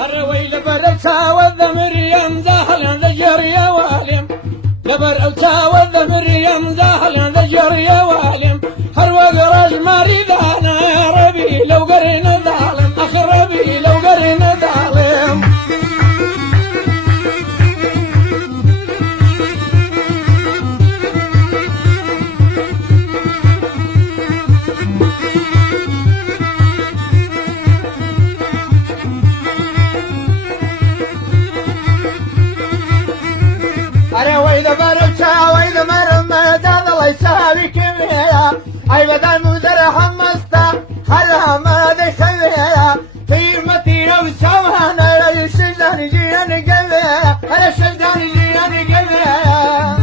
الروي لبرتا والذمريم زاهل ذجر يا والم لبرتا والذمريم زاهل ذجر يا والم هروق رج مريضانا يا ربي لو قرينا ظالم أخ ربي لو قرينا ظالم وإذا برمشا وإذا مرمى زاد الله يساوي كمية أي بدل مدر حمستا خلها ما ذي خمية طير مطير وسوها أنا الشجان جيران قمية أنا الشجان جيران قمية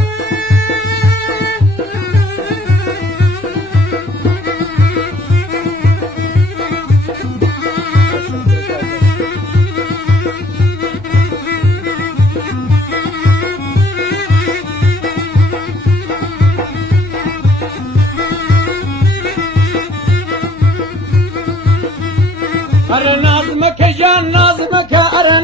أرى نازمك جان نازمك أرى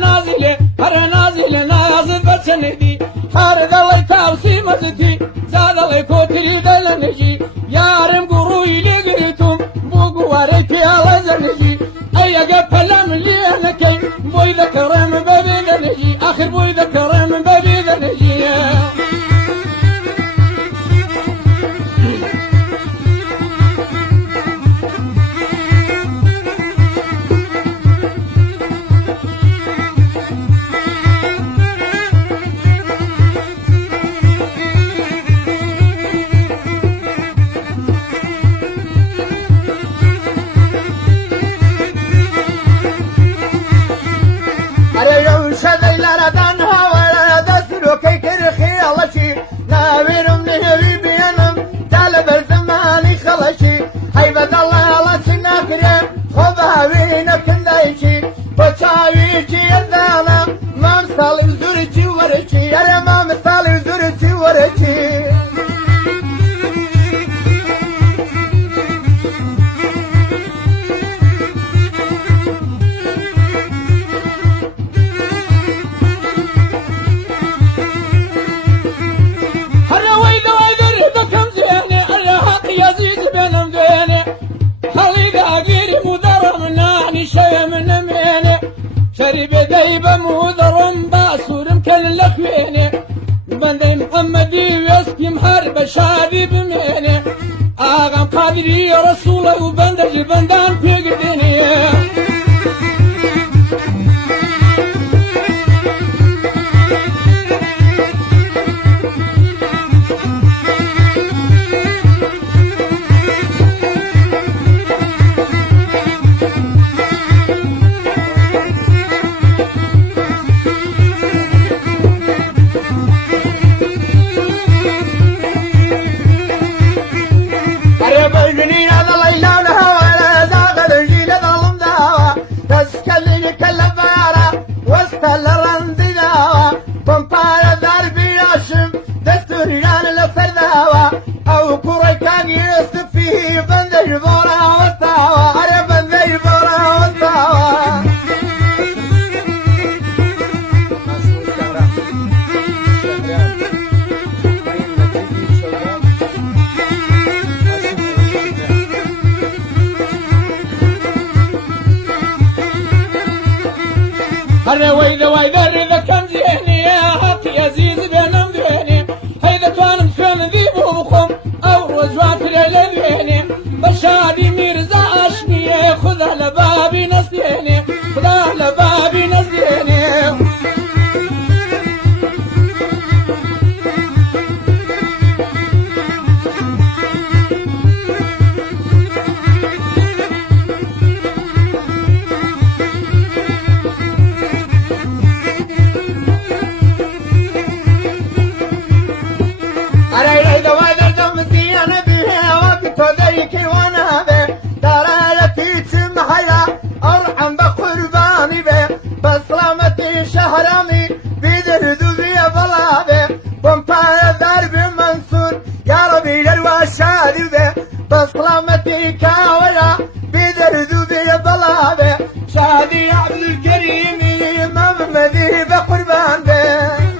نازل نازل بسندي خارج الله تاوسي مزتي زاد الله كوتري دلنجي يارم قروي لقريتم بوقواريتي على زنجي أي قبلام لي أنكي بوي ذكرم بابي ذنجي آخر بوي ذكرم بابي ذنجي شرب دايبة مودرم باسورم كان لخويني بندي محمدي ويسكي محارب شادي بميني آغام قادري يا رسوله وبندج بندان في قديني أو كوري كان يصف فيه بندج بورا وستاوى أنا بندج بورا وستاوى أنا ويدا رضا كم زيني يا حقي عزيز بينهم ديني هيدا كان مشان ذيبهم خم أو رجوات للبيني بشادي ميرزا أشمي خذها لبابي نسيني خذها لبابي نسيني طلابه شادي عبد الكريم محمدي بقربان به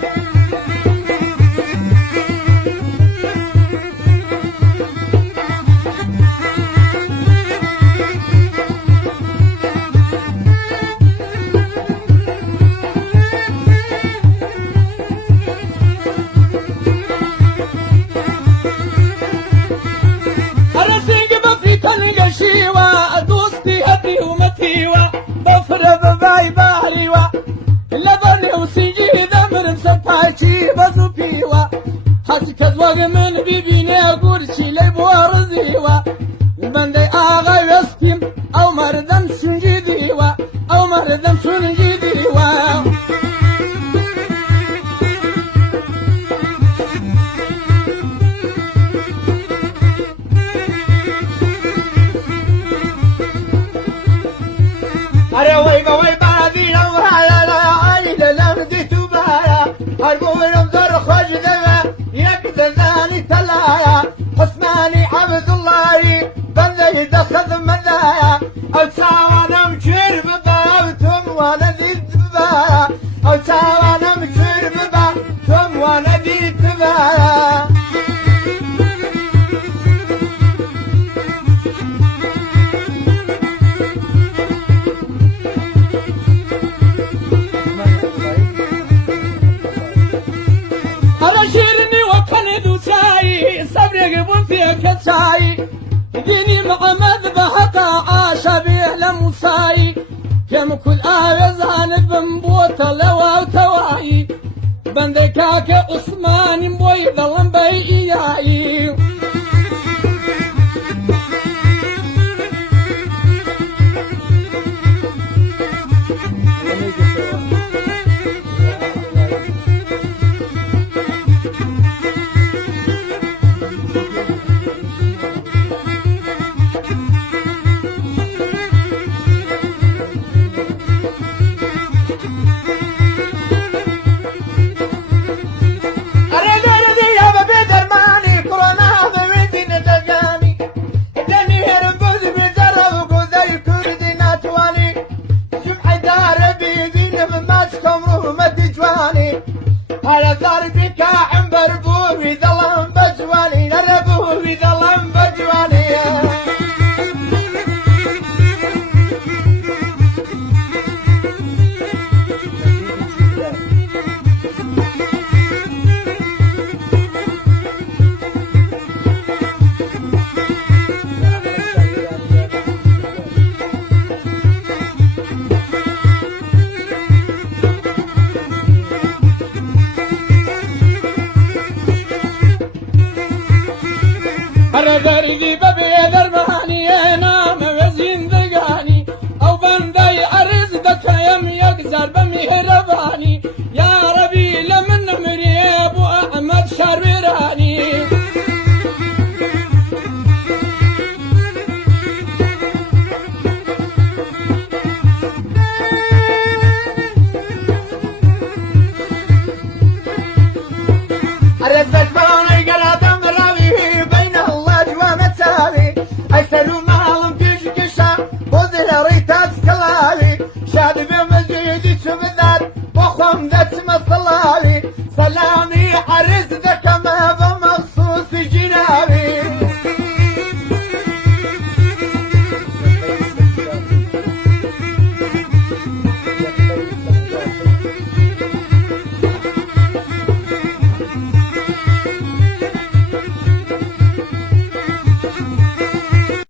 شيوا دوستي هدي ومتيوا بفرض باي باليوا لبني وسيجي ذمر مسبحاكي بزوبيوا حسي كذوق من بيبيني اقول شي لي بورزيوا بندي اغا يسكيم او مردم شنجي ديوا او مردم شنجي ديوا أروي قوي بلدي وهلا لا عايلة لمدي تبايا هربوي رمزر خوش دمه يقدر ذاني تلايا حسماني عبد الله بندي دخل مدايا أو تاوانا مشير ببابتم وانا ديت ببايا أو تاوانا مشير ببابتم وانا ديت ببايا شيرني وكندو ساي صبري قبلتي كتاي ديني محمد بحقا عاشا بيه لموساي كم كل آوزان بمبوت لواو تواي بندي كاك عثمان بوي ظلم بي إياي على ضربك عنبر بوبي ظلم بجواني نربوبي ظلم بجواني أنا درجي ببي درباني أنا موزين دقاني أو بندي أرز دكايم يقزر بمهرباني يا ربي لمن مريب وأحمد شربراني أرز الفوني قلادم أيسلو معلم كيش كيشا وذي ريتاس كلابي شادي بمزيدي شبذات وخم ذات مسلا